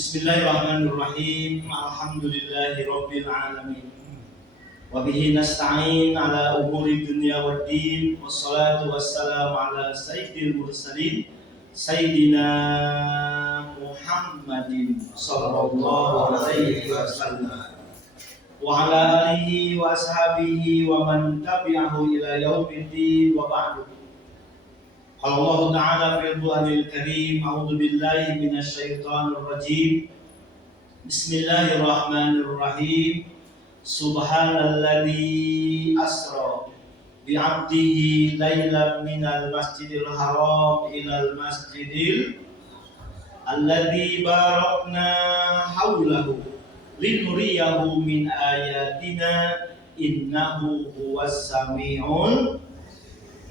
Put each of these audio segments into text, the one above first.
Bismillahirrahmanirrahim. Alhamdulillahirabbil alamin. Wa bihi nasta'in ala umuri dunya waddin. Wassalatu wassalamu ala sayyidil mursalin sayyidina Muhammadin sallallahu alaihi wasallam wa ala alihi wa ashabihi wa man tabi'ahu ila yaumiddin wa ba'du. Allah Ta'ala fil Qur'anil Karim, a'udzu billahi minasy syaithanir rajim. Bismillahirrahmanirrahim. Subhanalladzi asra bi 'abdihi lailan minal masjidil haram ilal masjidil alladzi barakna haulahu linuriyahu min ayatina innahu huwas samiul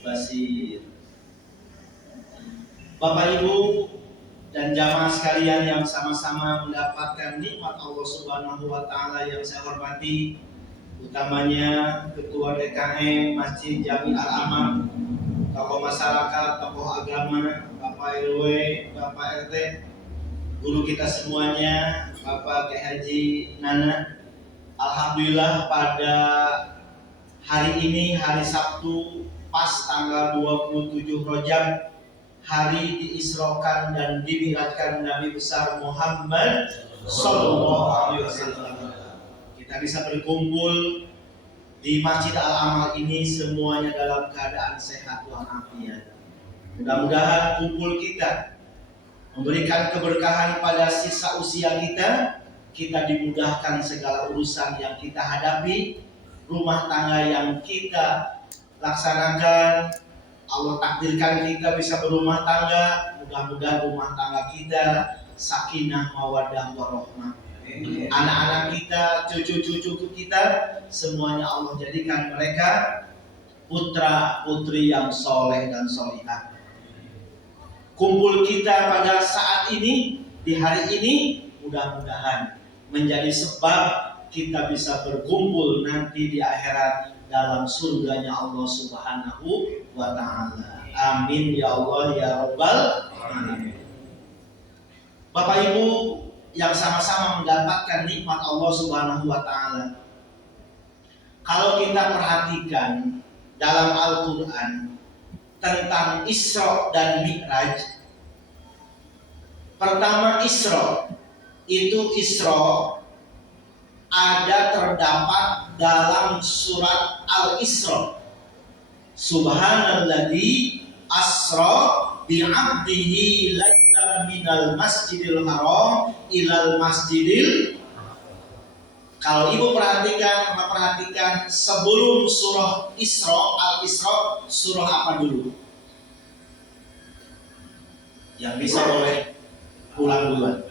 basir. Bapak Ibu dan jamaah sekalian yang sama-sama mendapatkan nikmat Allah Subhanahu wa taala yang saya hormati, utamanya Ketua DKM Masjid Jami Al-Aman, tokoh masyarakat, tokoh agama, Bapak RW, Bapak RT, guru kita semuanya, Bapak Kiai Haji Nana. Alhamdulillah pada hari ini, hari Sabtu, pas tanggal 27 Rajab, hari diisrokan dan dimi'rajkan Nabi besar Muhammad sallallahu alaihi wasallam. Kita bisa berkumpul di Masjid Al-Amal ini semuanya dalam keadaan sehat walafiat. Mudah-mudahan kumpul kita memberikan keberkahan pada sisa usia kita. Kita dimudahkan segala urusan yang kita hadapi, rumah tangga yang kita laksanakan. Allah takdirkan kita bisa berumah tangga, mudah-mudahan rumah tangga kita sakinah mawaddah warahmah. Anak-anak kita, cucu-cucu kita, semuanya Allah jadikan mereka putra putri yang soleh dan solihah. Kumpul kita pada saat ini, di hari ini, mudah-mudahan menjadi sebab kita bisa berkumpul nanti di akhirat dalam surganya Allah Subhanahu wa ta'ala. Amin ya Allah ya Rabbal alamin. Bapak Ibu yang sama-sama mendapatkan nikmat Allah Subhanahu wa ta'ala, kalau kita perhatikan dalam Al-Quran tentang Isra dan Mi'raj, pertama Isra itu ada terdapat dalam surat Al-Isra. Subhanalladzi asra bi'abdihi lailan minal masjidil haram ilal masjidil. Kalau Ibu perhatikan sebelum surah Isra, Al-Isra, surah apa dulu? Yang bisa boleh pulang duluan.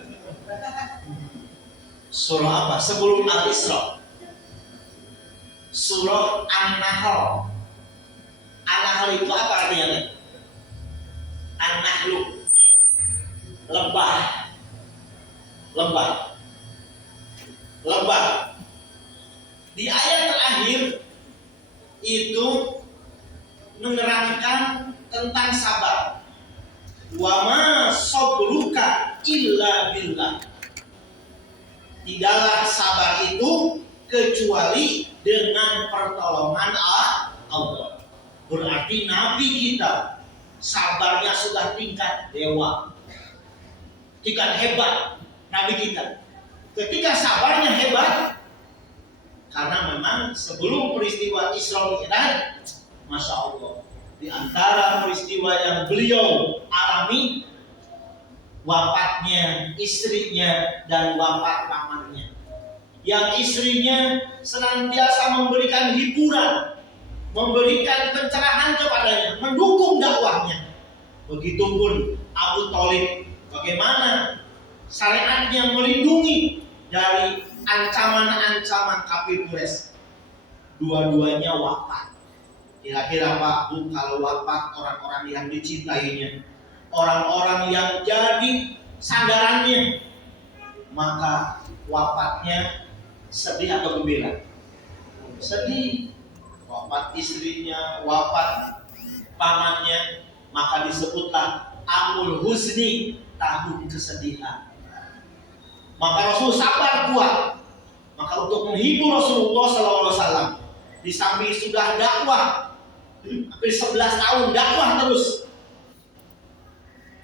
Surah apa? Sebelum Al-Isra. Surah An-Nahl. An-Nahl itu apa artinya? An-Nahlu, lebah. Di ayat terakhir itu menerangkan tentang sabar. Wa ma sabruka illa billah. Tidaklah sabar itu kecuali dengan pertolongan Allah. Berarti Nabi kita sabarnya sudah tingkat dewa, tingkat hebat. Nabi kita ketika sabarnya hebat, karena memang sebelum peristiwa Isra Mi'raj, Masya Allah, di antara peristiwa yang beliau alami, wafatnya istrinya dan wafat pamannya. Yang istrinya senantiasa memberikan hiburan, memberikan pencerahan kepadanya, mendukung dakwahnya. Begitupun Abu Thalib, bagaimana syariatnya melindungi dari ancaman-ancaman kafir Quraisy. Dua-duanya wafat. Kira-kira Pak Bu, kalau wafat orang-orang yang dicintainya, orang-orang yang jadi sandarannya, maka wafatnya sedih atau gembira? Sedih. Wafat istrinya, wafat pamannya, maka disebutlah Amul Husni, tahun kesedihan. Maka Rasul sabar kuat. Maka untuk menghibur Rasulullah SAW, di samping sudah dakwah hampir 11 tahun dakwah terus.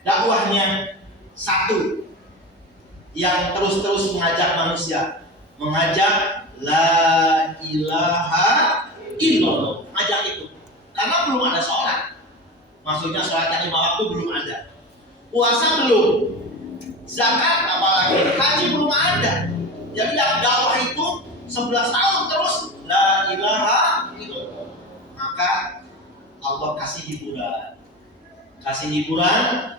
Dakwahnya satu, yang terus-terus mengajak manusia, mengajak la ilaha illallah, ajak itu. Karena belum ada sholat, maksudnya sholat yang 5 waktu belum ada, puasa belum, zakat apalagi, haji belum ada. Jadi yang dakwah itu 11 tahun terus la ilaha illallah. Maka Allah kasih hiburan.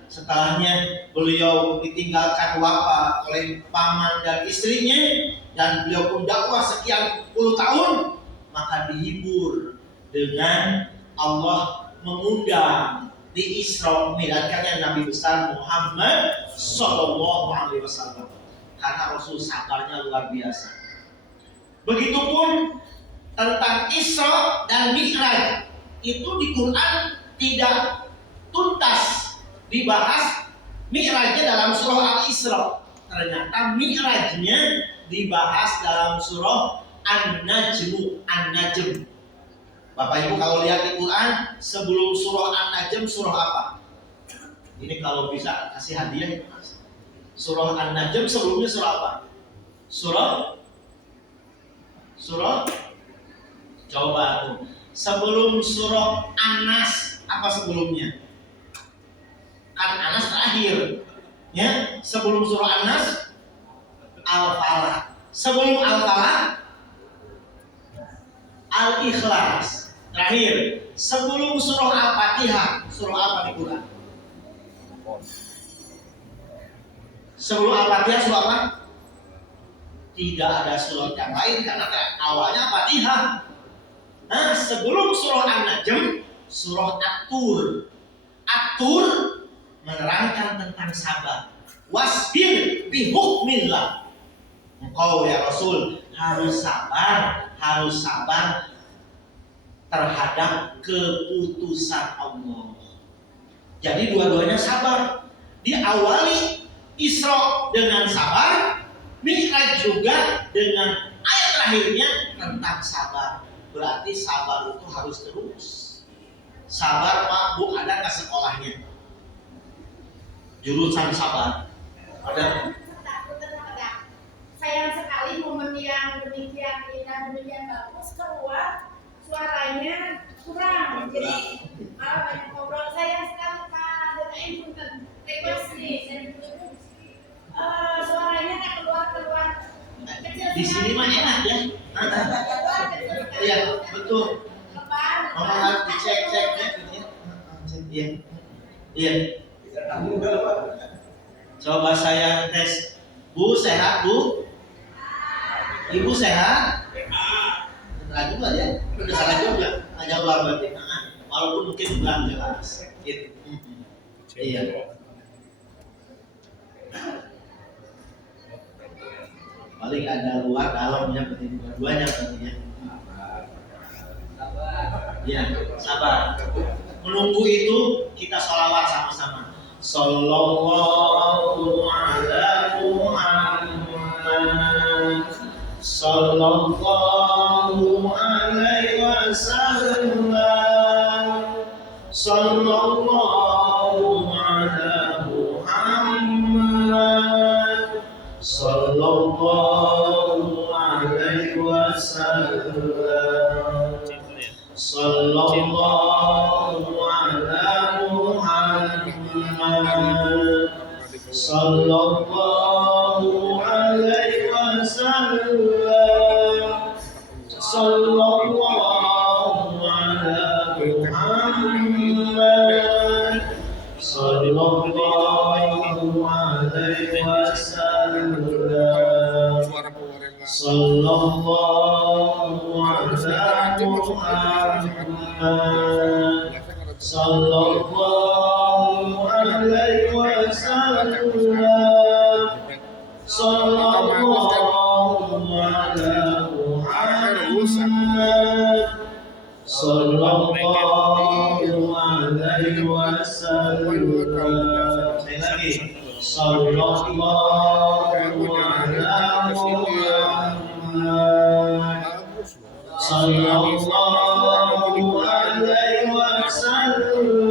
Setelahnya beliau ditinggalkan wafat oleh paman dan istrinya, dan beliau pun dakwah sekian puluh tahun. Maka dihibur dengan Allah mengundang di Isra Mi'rajnya Nabi besar Muhammad Sallallahu Alaihi Wasallam. Karena Rasul sabarnya luar biasa. Begitupun tentang Isra dan Mi'raj, itu di Quran tidak tuntas dibahas. Mi'rajnya dalam surah Al-Isra, ternyata Mi'rajnya dibahas dalam surah An-Najm. Bapak Ibu kalau lihat di Quran, sebelum surah An-Najm surah apa? Ini kalau bisa kasih hadiah. Surah An-Najm sebelumnya surah apa? Surah coba tuh. Sebelum surah An-Nas apa sebelumnya? Kan Anas terakhir, ya. Sebelum surah An-Nas Al-Falaq. Sebelum Al-Falaq Al-Ikhlas. Terakhir, sebelum surah Al-Fatihah, surah apa di Quran? Sebelum Al-Fatihah surah apa? Tidak ada surah yang lain karena awalnya Fatihah. Nah, sebelum surah An-Najm, surah At-Tur. At-Tur menerangkan tentang sabar. Wasbir bihukmillah. Engkau ya Rasul harus sabar terhadap keputusan Allah. Jadi dua-duanya sabar. Diawali Isra dengan sabar, Mi'raj juga dengan ayat terakhirnya tentang sabar. Berarti sabar itu harus terus. Sabar Pak Bu, ada ke sekolahnya? Jurusan sabar ada. Sayang sekali momen yang demikian indah, demikian bagus keluar suaranya kurang, jadi malah banyak ngobrol. Sayang sekali Pak DKM punten request nih dari dulu suaranya tak keluar kecil. Di sini mah enak ya. Iya betul. Mama harus dicek ya. Iya. Coba saya tes. Bu sehat Bu? Ibu sehat? Salah juga ya. Udah salah juga. Nggak jawab berarti. Walaupun mungkin belum jelas. Gitu. Iya. Paling ada luar dalamnya berarti dua-duanya berarti ya. Ya, sabar. Menunggu itu kita sholawat sama-sama. Sallallahu ala Muhammad, sallallahu alaihi wasallam, sallallahu ala Muhammad, sallallahu alaihi wasallam, sallallahu ala Muhammad, sallallahu alaihi wasallam, sallallahu ala Muhammad, sallallahu alaihi wasallam, sallallahu ala Muhammad, sallallahu alaihi wasallam, sallallahu ala Muhammad, sallallahu alaihi wasallam. Sekali lagi, sallallahu alaihi sallallahu alaihi wasallam.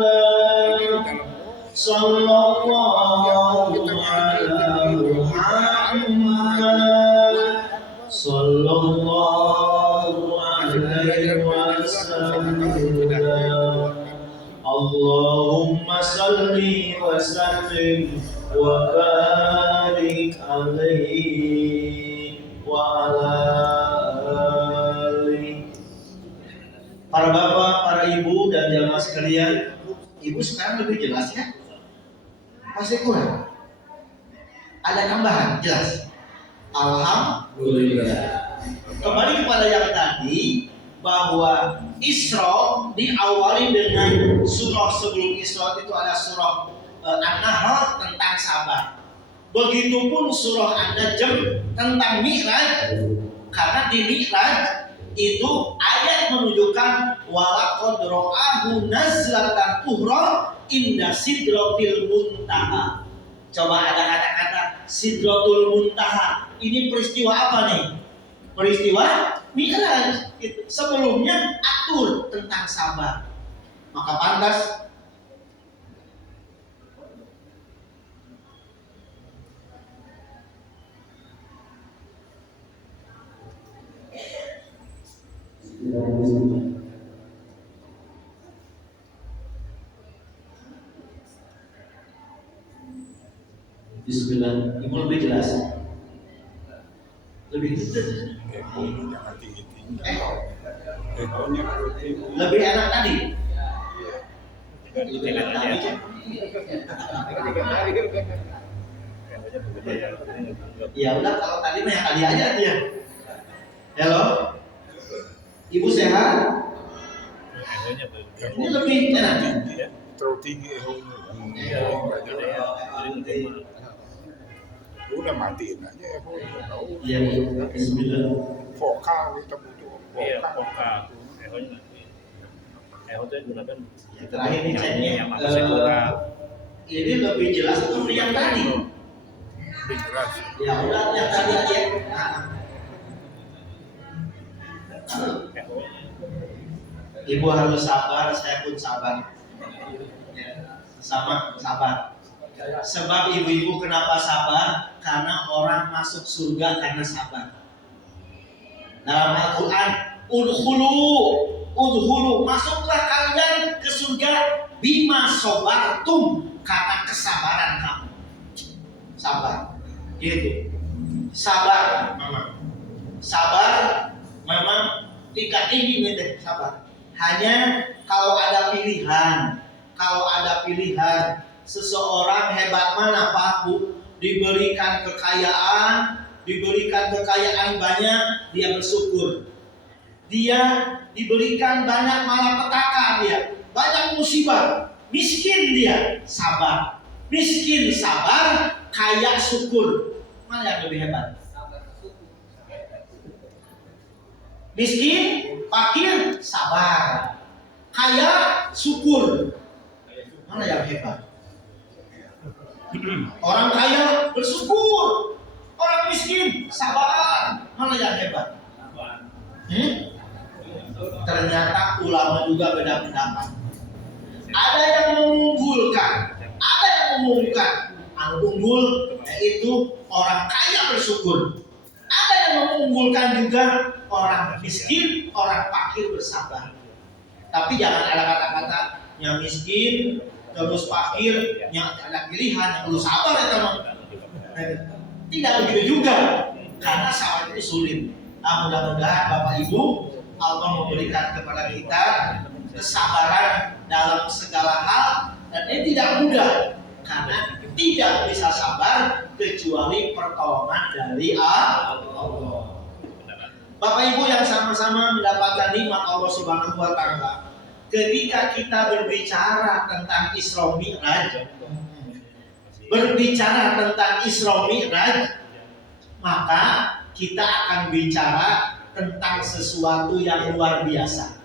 Sallallahu ala Muhammad. Sallallahu alaihi wasallam. Allahumma salli wa sallim wa barik alaihi wa ala alihi. Para bapak, para ibu dan jamaah sekalian, ibu sekarang lebih jelas ya? Masih kurang? Ada tambahan? Jelas? Alhamdulillah. Kembali kepada yang tadi, bahwa Isra diawali dengan surah sebelum Isra itu ada surah An-Nahl tentang sabar. Begitupun surah An-Najm tentang Mi'raj, karena di Mi'raj itu ayat menunjukkan walaqad ra'ahu nazlatan ukhra inda sidratil muntaha. Coba ada kata-kata sidratul muntaha. Ini peristiwa apa nih? Peristiwa Mi'raj. Sebelumnya atur tentang sabar. Maka pantas Bismillah. Ibu lebih jelas. Lebih jelas. Lebih enak tadi. Lebih enak tadi. Ya udah, kalau tadi mah yang tadi aja dia. Halo, ibu sehat? Ini lebih enak. Terlalu tinggi udah matiin aja Iya, bismillah. vokal kita butuh Iya, vokal. vokal. Ehonya nanti. Eho itu digunakan Terakhir ini ceknya, yang masih kurang. ini lebih jelas atau yang tadi? Lebih jelas. Ya udah, yang tadi aja. Ibu harus sabar, saya pun sabar. Sama sabar. Sebab ibu-ibu kenapa sabar? Karena orang masuk surga karena sabar. Dalam Al-Quran, udhulu, masuklah kalian ke surga bima sobartum, karena kesabaran kamu. Sabar, gitu. Sabar, memang tingkat tinggi nih, sabar. Hanya kalau ada pilihan, seseorang hebat mana Pak Bu, diberikan kekayaan banyak, dia bersyukur. Dia diberikan banyak malapetaka, dia banyak musibah, miskin dia sabar. Miskin sabar, kaya syukur. Mana yang lebih hebat? Miskin, fakir, sabar. Kaya, syukur. Mana yang hebat? Orang kaya bersyukur, orang miskin sabar. Mana yang hebat? Ternyata ulama juga beda pendapat. Ada yang mengunggulkan, ada yang mengumumkan. Yang unggul yaitu orang kaya bersyukur. Ada yang mengunggulkan juga orang miskin, orang fakir bersabar. Tapi jangan ada kata-kata yang miskin terus fakir, yang ada pilihan, yang perlu sabar ya teman. Tidak begitu juga, karena sabar itu sulit. Nah, mudah-mudahan Bapak Ibu Allah memberikan kepada kita kesabaran dalam segala hal, dan ini tidak mudah karena tidak bisa sabar kecuali pertolongan dari Allah. Bapak Ibu yang sama-sama mendapatkan nikmat Allah Subhanahu wa taala. Ketika kita berbicara tentang Isra Mi'raj, maka kita akan bicara tentang sesuatu yang luar biasa.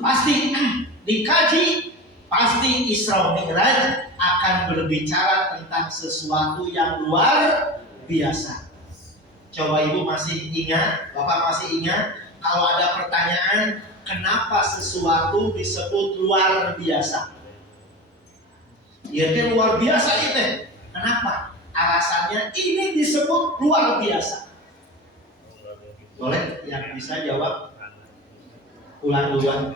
Pasti dikaji, pasti Isra Mi'raj akan berbicara tentang sesuatu yang luar biasa. Coba Ibu masih ingat, Bapak masih ingat kalau ada pertanyaan, kenapa sesuatu disebut luar biasa? Ya itu luar biasa itu. Kenapa? Alasannya ini disebut luar biasa. Boleh yang bisa jawab? Ulang duluan.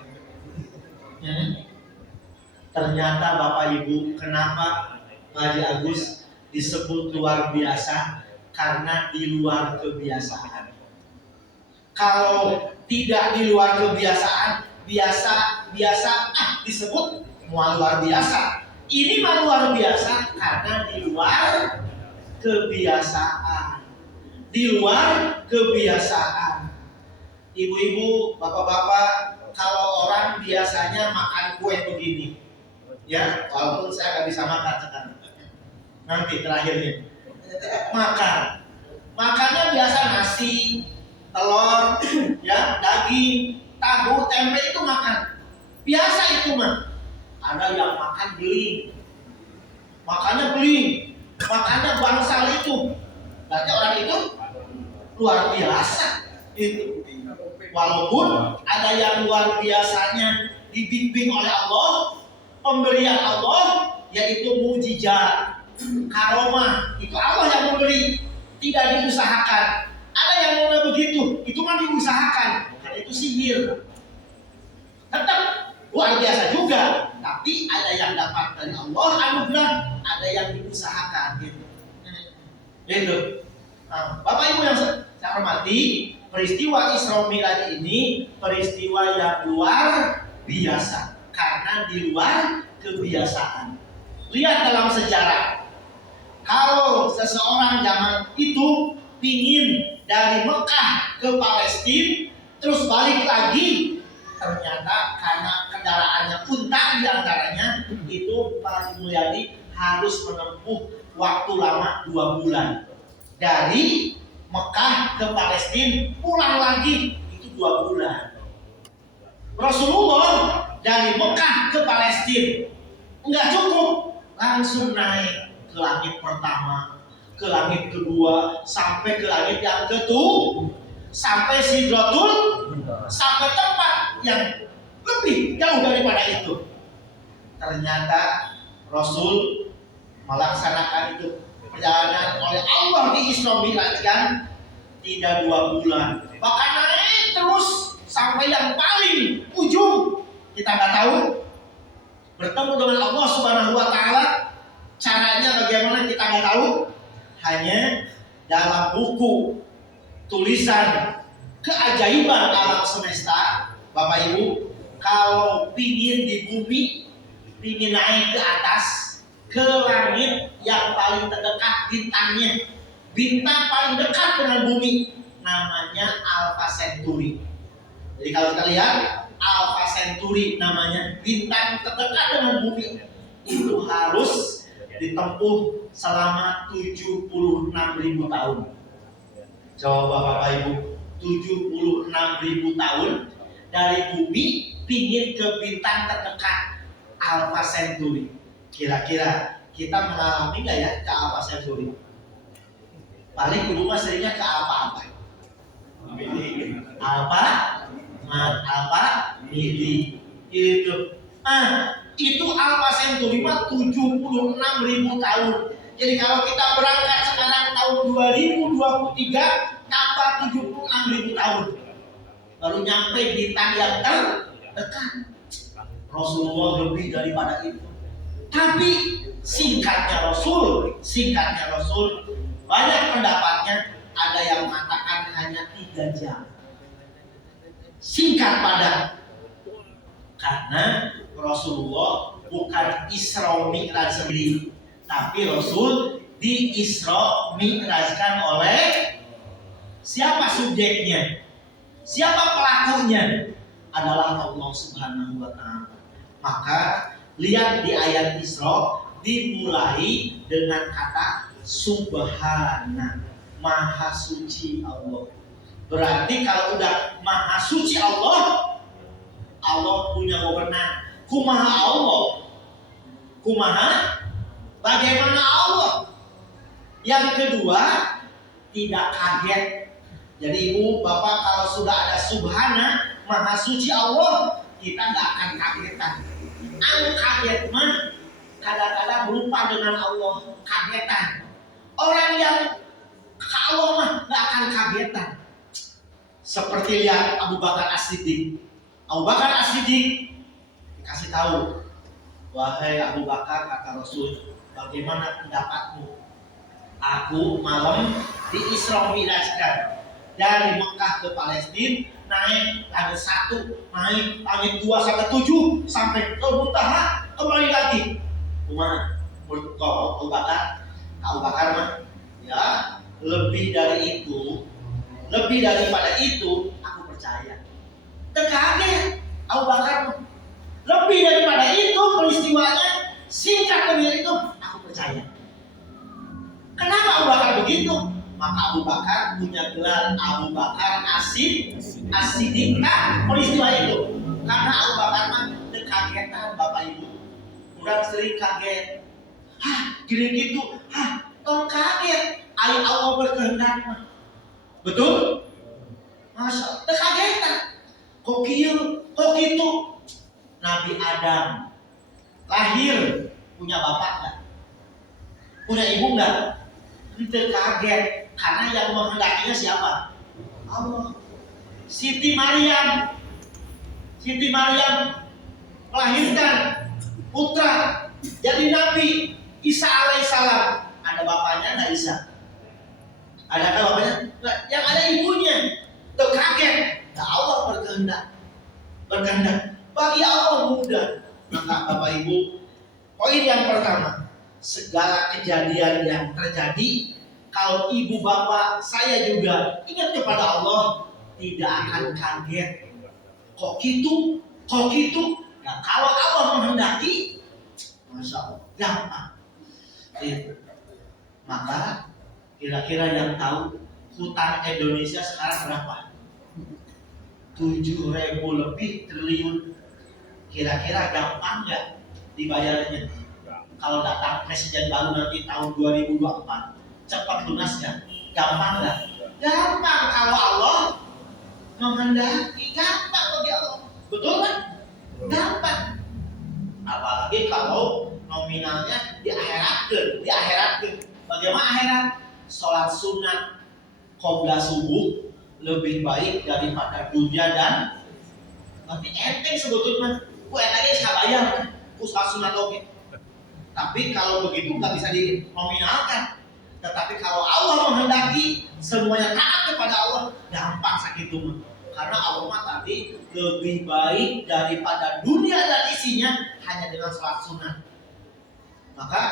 Ternyata Bapak Ibu, kenapa Haji Agus disebut luar biasa? Karena di luar kebiasaan. Kalau tidak di luar kebiasaan, biasa disebut mau luar biasa. Ini mah luar biasa karena di luar kebiasaan. Di luar kebiasaan. Ibu-ibu, bapak-bapak, kalau orang biasanya makan kue begini, ya, walaupun saya nggak bisa makan sekarang. Nanti terakhirnya makannya biasa nasi, telur, ya, daging, tahu, tempe itu makan. Biasa itu mah. Ada yang makan beling, makannya bangsal itu. Berarti orang itu luar biasa itu. Walaupun ada yang luar biasanya dibimbing oleh Allah, pemberian Allah, yaitu mujizat, karomah, itu Allah yang memberi, tidak diusahakan. Ada yang mau begitu, itu mah diusahakan, karena itu sihir. Tetap luar biasa juga, tapi ada yang dapat dari Allah anugerah, ada yang diusahakan gitu. Gitu. Nah, Bapak Ibu yang saya hormati, peristiwa Isra Mi'raj ini peristiwa yang luar biasa karena di luar kebiasaan. Lihat dalam sejarah, kalau seseorang zaman itu ingin dari Mekah ke Palestina terus balik lagi, ternyata karena kendaraannya unta diantaranya itu Pak Mulyadi harus menempuh waktu lama 2 bulan. Dari Mekah ke Palestina pulang lagi itu 2 bulan. Rasulullah dari Mekah ke Palestina enggak cukup, langsung naik ke langit pertama, ke langit kedua, sampai ke langit yang ketujuh, sampai Sidratul, sampai tempat yang lebih jauh daripada itu. Ternyata Rasul melaksanakan itu perjalanan oleh Allah di Isra Mi'raj kan tidak 2 bulan, bahkan naik terus sampai yang paling ujung. Kita nggak tahu, bertemu dengan Allah Subhanahu Wa Taala. Caranya bagaimana kita nggak tahu. Hanya dalam buku tulisan keajaiban alam semesta, Bapak Ibu, kalau pingin di bumi, pingin naik ke atas, ke langit yang paling terdekat bintangnya, bintang paling dekat dengan bumi, namanya Alpha Centauri. Jadi kalau kita lihat Alpha Centauri namanya, bintang terdekat dengan bumi, itu harus ditempuh selama 76.000 tahun. Coba Bapak Ibu, 76.000 tahun dari bumi pingin ke bintang terdekat Alpha Centauri. Kira-kira kita mengalami nggak ya ke Alpha Centauri? Paling di rumah seringnya ke apa? Alpha Midi itu. Itu Alpha Centauri 76.000 tahun. Jadi kalau kita berangkat sekarang tahun 2023 tambah 76.000 tahun baru nyampe bintang yang terdekat. Rasulullah lebih daripada itu. Tapi singkatnya Rasul banyak pendapatnya, ada yang mengatakan hanya 3 jam. Singkat padat. Karena Rasulullah bukan Isra Mi'raj sendiri, tapi Rasul di Isra Mi'rajkan oleh siapa subjeknya? Siapa pelakunya? Adalah Allah Subhanahu Wa Ta'ala. Maka lihat di ayat Isra dimulai dengan kata Subhana, Maha Suci Allah. Berarti kalau udah Maha Suci Allah, Allah punya wewenang. Kumaha Allah? Kumaha? Bagaimana Allah? Yang kedua, tidak kaget Jadi ibu, bapak kalau sudah ada subhana, maha suci Allah, kita nggak akan kagetan. Kaget mah kadang-kadang lupa dengan Allah, kagetan. Orang yang ke Allah mah nggak akan kagetan. Seperti lihat Abu Bakar As-Siddiq. Abu Bakar As-Siddiq dikasih tahu, wahai Abu Bakar, kata Rasul, bagaimana pendapatmu? Aku malam di Isra Mi'rajkan dari Mekah ke Palestina, naik langit 1, naik langit 2 sampai 7 sampai ke Muntaha, kembali lagi. Kumaha? Menurut kau Abu Bakar? Abu Bakar mah ya lebih daripada itu aku percaya. Terkaget Abu Bakar mah. Lebih daripada itu peristiwanya, singkat demi itu aku percaya. Kenapa Abu Bakar begitu? Maka Abu Bakar punya gelar Abu Bakar As-Siddiq. Peristiwa itu karena Abu Bakar mah kagetan Bapak Ibu. Kurang sering kaget. Gini gitu. Tong kaget. Ayo Allah berkehendak mah. Betul? Masa kagetan. Kok kieu, kok gitu? Nabi Adam lahir punya bapak enggak? Punya ibu enggak? Itu kaget karena yang menghendakinya siapa? Allah. Siti Maryam melahirkan putra jadi Nabi Isa alaihissalam. Ada bapaknya enggak Isa? Adakah bapaknya? Enggak. Yang ada ibunya. Itu kaget. Nah, Allah berkehendak. Bagi Allah mudah. Maka Bapak Ibu, poin yang pertama, segala kejadian yang terjadi, kalau ibu bapak saya juga ingat kepada Allah, tidak akan kaget. Kok gitu? Nah, kalau Allah menghendaki, Masya Allah, gampang. Maka kira-kira yang tahu hutang Indonesia sekarang berapa? 7.000 lebih triliun. Kira-kira gampang nggak dibayarnya? Kalau datang presiden baru nanti tahun 2024, cepat lunas nggak? Gampang nggak? Gampang kalau Allah menghendaki, gampang bagi Allah. Betul kan? Gampang. Apalagi kalau nominalnya diakhiratkan. Bagaimana akhirat? Sholat sunat qobla subuh lebih baik daripada dunia dan berarti enteng sebetulnya. Ku enaknya saya bayar, ku sholat sunat oke. Tapi kalau begitu nggak bisa dinominalkan. Tetapi kalau Allah menghendaki semuanya taat kepada Allah, gampang sakit itu. Karena Allah mah tadi lebih baik daripada dunia dan isinya hanya dengan sholat sunat. Maka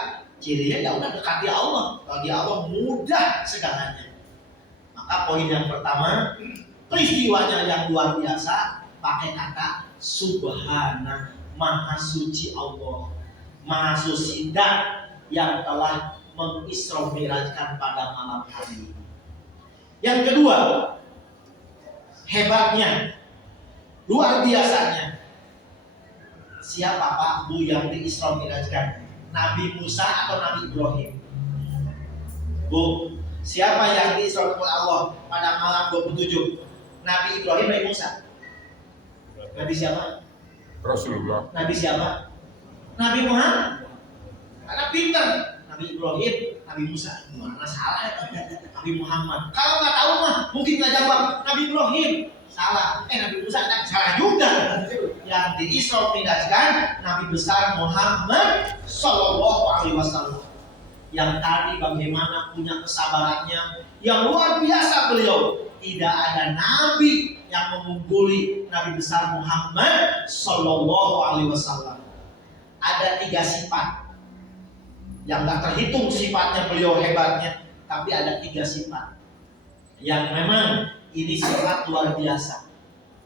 cirinya ya udah dekati Allah. Bagi Allah mudah segalanya. Maka poin yang pertama, peristiwanya yang luar biasa, pakai kata subhana, maha suci Allah, maha suci dan yang telah mengisra mi'rajkan pada malam hari. Yang kedua, hebatnya, luar biasanya, siapa Pak Bu yang diisra mi'rajkan? Nabi Musa atau Nabi Ibrahim? Bu, siapa yang diisra oleh Allah pada malam 27? Nabi Ibrahim, Nabi Musa? Nabi siapa? Rasulullah. Nabi siapa? Nabi Muhammad. Karena pintar. Nabi Ibrahim, Nabi Musa. Mana salah itu? Nabi Muhammad. Kalau nggak tahu mah mungkin nggak jawab Nabi Ibrahim. Salah. Nabi Musa salah juga. Yang diisra mi'rajkan Nabi besar Muhammad Sallallahu Alaihi Wasallam. Yang tadi bagaimana punya kesabarannya yang luar biasa beliau. Tidak ada nabi yang mengungguli Nabi besar Muhammad Sallallahu Alaihi Wasallam. Ada 3 sifat yang tak terhitung sifatnya beliau hebatnya, tapi ada 3 sifat yang memang ini sifat luar biasa.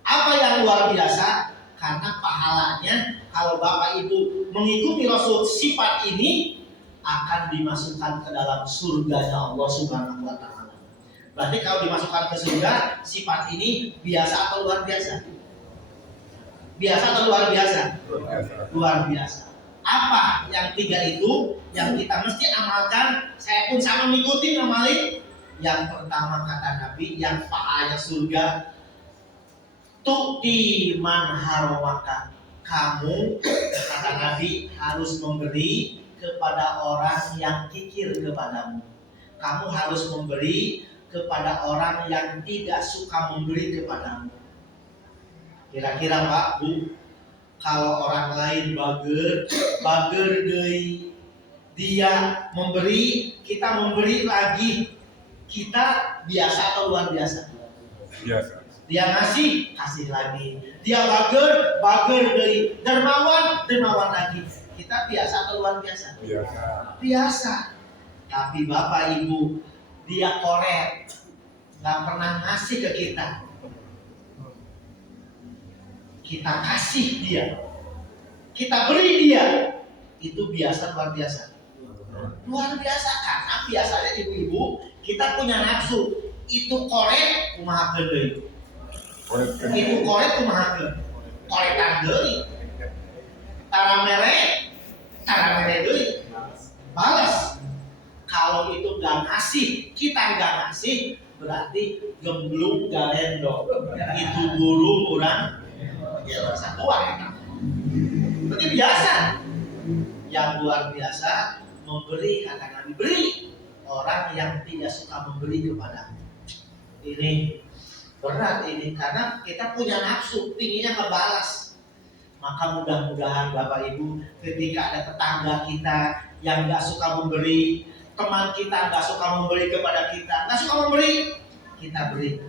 Apa yang luar biasa? Karena pahalanya kalau Bapak Ibu mengikuti Rasul sifat ini akan dimasukkan ke dalam surganya Allah Subhanahu wa Ta'ala. Berarti kalau dimasukkan ke surga, sifat ini biasa atau luar biasa? Biasa atau luar biasa? Luar biasa. Apa yang 3 itu yang kita mesti amalkan? Saya pun sama mengikuti ngamalin. Yang pertama kata Nabi, yang pahalanya surga, tu'ti man haromaka. Kamu, kata Nabi, harus memberi kepada orang yang kikir kepadamu. Kamu harus memberi kepada orang yang tidak suka memberi kepadamu. Kira-kira Pak, Bu, kalau orang lain bager deui, dia memberi, kita memberi lagi, kita biasa atau luar biasa? Biasa. Dia ngasih, kasih lagi. Dia bager deui, dermawan lagi. Kita biasa atau luar biasa? Biasa. Biasa. Tapi Bapak Ibu, dia korek, nggak pernah ngasih ke kita. Kita kasih dia, kita beri dia, itu biasa luar biasa. Luar biasa, karena biasanya ibu-ibu kita punya nafsu, itu korek kumaha deui. Itu korek kumaha korekan deui. Tara mere deui. Balas. Kalau itu gak ngasih, kita gak ngasih, berarti gemblung galendo. Itu burung kurang, ya rasa kuat. Berarti biasa. Yang luar biasa memberi, kata Nabi, beri orang yang tidak suka memberi kepadamu. Ini berat ini, karena kita punya nafsu, pinginnya ngebalas. Maka mudah-mudahan Bapak Ibu, ketika ada tetangga kita yang gak suka memberi, teman kita gak suka memberi kepada kita, gak suka memberi, kita beri,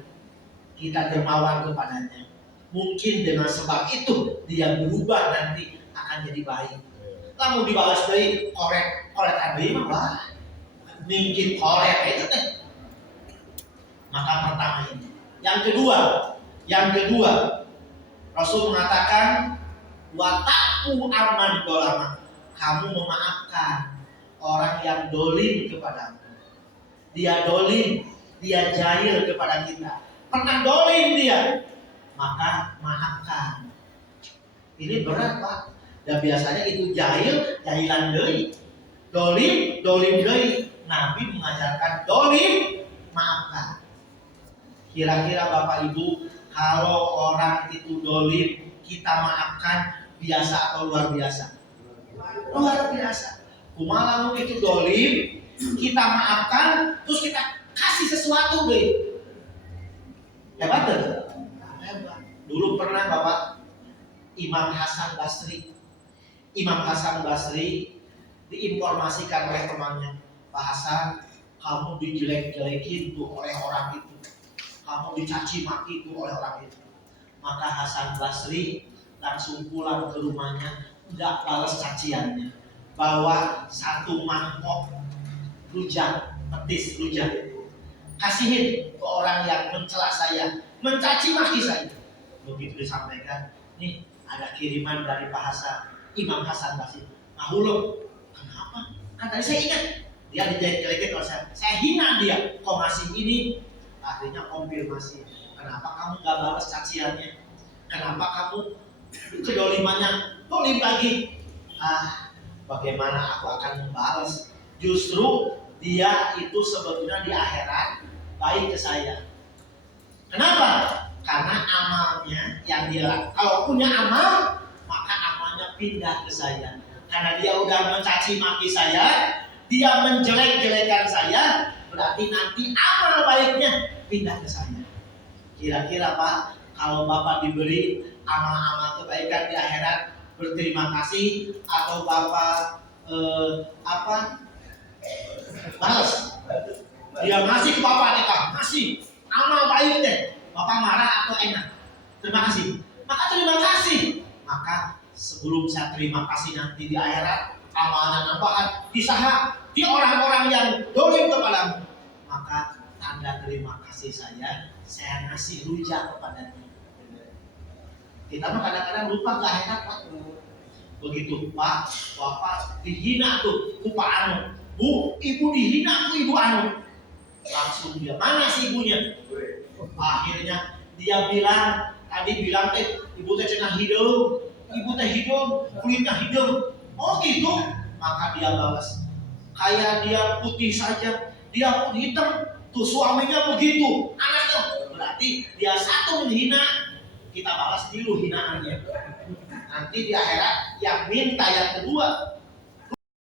kita dermawan kepadanya. Mungkin dengan sebab itu dia berubah, nanti akan jadi baik. Lalu dibalas dari korek tadi mah mungkin korek itu teh. Maka pertama ini. Yang kedua, Rasul mengatakan wataku aman dolama. Kamu memaafkan orang yang dolim kepadamu. Dia dolim, dia jahil kepada kita. Pernah dolim dia, maka maafkan. Ini berat Pak. Dan biasanya itu jahilan deui. Dolim deui. Nabi mengajarkan dolim, maafkan. Kira-kira Bapak Ibu, kalau orang itu dolim, kita maafkan, biasa atau luar biasa? Luar biasa. Kumaha itu dolim, kita maafkan, terus kita kasih sesuatu deh. Hebat tuh. Hebat. Dulu pernah Bapak Imam Hasan Basri diinformasikan oleh temannya, Pak Hasan, kamu dijelek-jelekin tuh oleh orang itu, kamu dicaci maki tuh oleh orang itu. Maka Hasan Basri langsung pulang ke rumahnya, nggak balas caciannya, bawa 1 mangkok petis rujak, kasihin ke orang yang mencela saya, mencaci maki saya. Begitu disampaikan, nih ada kiriman dari Pak Hasan, Imam Hasan Basri. Ngahulung, kenapa? Kan tadi saya ingat dia dijelek-jelekin oleh saya hina dia, kok masih ini? Akhirnya konfirmasi, kenapa kamu gak balas caciannya? Kenapa kamu kedolimannya dolim lagi? Bagaimana aku akan membalas? Justru dia itu sebetulnya di akhirat baik ke saya. Kenapa? Karena amalnya yang dia, kalau punya amal, maka amalnya pindah ke saya. Karena dia udah mencaci maki saya, dia menjelek-jelekan saya, berarti nanti amal baiknya pindah ke saya. Kira-kira Pak, kalau Bapak diberi amal-amal kebaikan di akhirat, berterima kasih atau Bapak balas? Dia ngasih ke Bapak nih Pak, ngasih amal baik deh. Bapak marah atau enak? Terima kasih. Maka terima kasih. Maka sebelum saya terima kasih nanti di akhirat, amalnya nambahan, disaha di orang-orang yang dolim kepadamu, maka tanda terima kasih saya ngasih rujak kepadanya. Kita mah kadang-kadang lupa ke akhirat Pak. Begitu Pak, Bapak dihina tuh ku Pak Anu, Bu, Ibu dihina ku Ibu Anu. Langsung dia, mana si ibunya? Akhirnya dia bilang, ibu teh cenah hidung, ibu teh hidung, kulitnya hidung. Oh gitu, maka dia balas, kayak dia putih saja, dia pun hitam, tuh suaminya begitu, anaknya berarti dia satu menghina, kita balas dulu hinaannya. Nanti di akhirat yang minta yang kedua